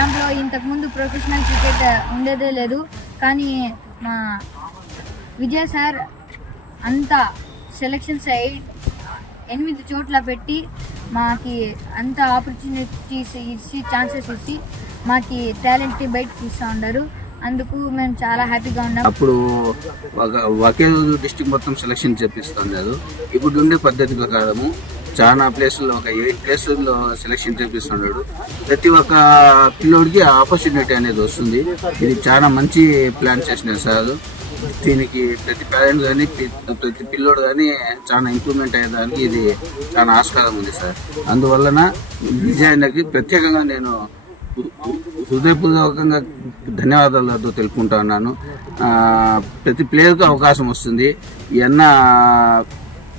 క్యాంప్లో ఇంతకుముందు professional cricket ఉండేదే లేదు. కానీ మా విజయ్ సార్ అంతా సెలక్షన్స్ 8 చోట్ల పెట్టి మాకి అంత ఆపర్చునిటీస్ ఇచ్చి ఛాన్సెస్ ఇచ్చి మాకి టాలెంట్ని బయటకు తీస్తూ ఉన్నారు. అందుకు మేము చాలా హ్యాపీగా ఉన్నాం. అప్పుడు ఒకే రోజు డిస్ట్రిక్ట్ మొత్తం సెలక్షన్ చేపిస్తున్నారు. ఇప్పుడు ఉండే పద్ధతి ప్రకారము చాలా ప్లేసుల్లో ఒక 8 ప్లేసుల్లో సెలక్షన్ చేపిస్తున్నాడు. ప్రతి ఒక్క పిల్లోడికి ఆపర్చునిటీ అనేది వస్తుంది. ఇది చాలా మంచి ప్లాన్ చేసినారు సార్. దీనికి ప్రతి పేరెంట్ కానీ ప్రతి పిల్లోడు కానీ చాలా ఇంప్రూవ్మెంట్ అయ్యేదానికి ఇది చాలా ఆస్కారం ఉంది సార్. అందువలన విజయానికి ప్రత్యేకంగా నేను హృదయపూర్వకంగా ధన్యవాదాలతో తెలుపుకుంటా ఉన్నాను. ప్రతి ప్లేయర్కు అవకాశం వస్తుంది. ఇవన్న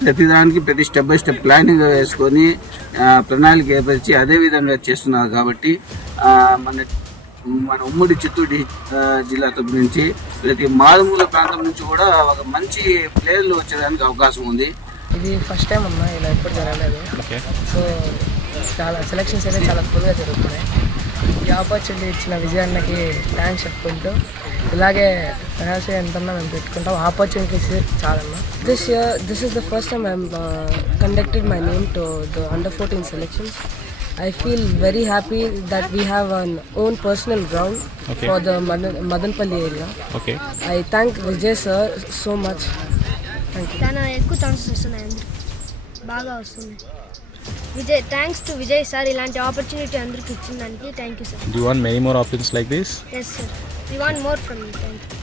ప్రతిదానికి ప్రతి స్టెప్ బై స్టెప్ ప్లానింగ్ వేసుకొని ప్రణాళిక ఏర్పరిచి అదే విధంగా చేస్తున్నారు. కాబట్టి మన ఉమ్మడి చిత్తూరు జిల్లా తరపు నుంచి ప్రతి మారుమూల ప్రాంతం నుంచి కూడా ఒక మంచి ప్లేయర్లు వచ్చేదానికి అవకాశం ఉంది. ఇది ఫస్ట్ టైం అమ్మా, ఇలా ఎప్పుడు జరగలేదు. సో చాలా సెలక్షన్స్ అయితే చాలా ఫుల్గా జరుగుతున్నాయి. ఈ ఆపర్చునిటీ ఇచ్చిన విజయానికి థ్యాంక్స్ చెప్పుకుంటూ ఇలాగే ప్రయాసం ఎంతన్నా మేము పెట్టుకుంటాం. ఆపర్చునిటీస్ చాలన్నా. This is the first time I'm conducted my name to the under 14 selections. I feel very happy that we have an own personal ground for the Madanpalli area. Okay. I thank Vijay sir so much. Thank you. చాలా ఎక్కువ chances వస్తున్నాయి, బాగా వస్తున్నాయి. Thanks to Vijay sir, ఇలాంటి opportunity అందరికి ఇచ్చిన దానికి thank you sir. Do you want many more options like this? Yes sir, we want more from you. Thank you.